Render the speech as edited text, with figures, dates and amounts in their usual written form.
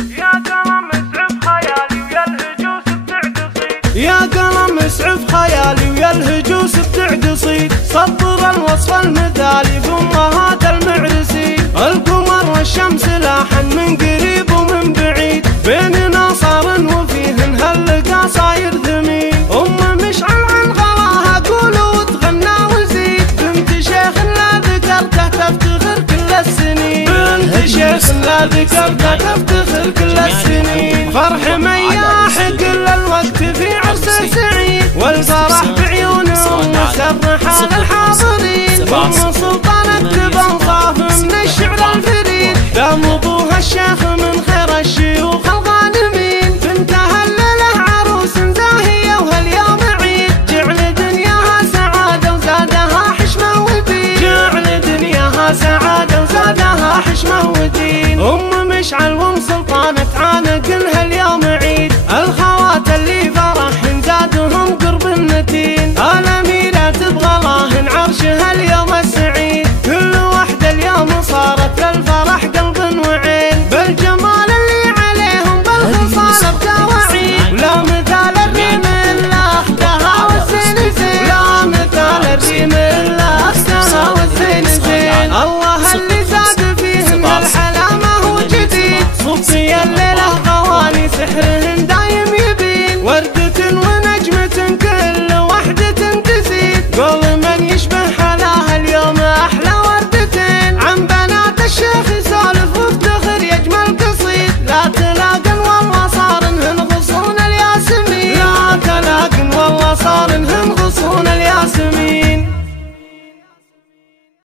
يا قلم اسعف خيالي ويا الهجوس بتعد صيد، يا قلم اسعف خيالي ويا الهجوس بتعد صيد، سطر الوصف المثالي في امهات المعرسي، القمر والشمس لاحا من قريب ومن بعيد، بيننا صار وفيهن هاللقا صاير ثمين، مشعل عن غلاها قول وتغنى وزيد، بنت شيخ لا ذكرته تفتخر كل السنين، بنت شيخ لا ذكرته تفتخر كل السنين، فرح مياح كل الوقت في عرس سعيد، والفرح بعيونهم مسرحة للحاضرين، ام سلطان اكتب انصاف من الشعر الفريد، دام ابوها الشيخ من خير الشيوخ الغانمين، بنتها الليله عروس زاهيه وهاليوم عيد، جعل دنياها سعاده وزادها حشمه ودين، جعل دنياها سعاده وزادها حشمه ودين، ام مشعل وام سلطان تعانق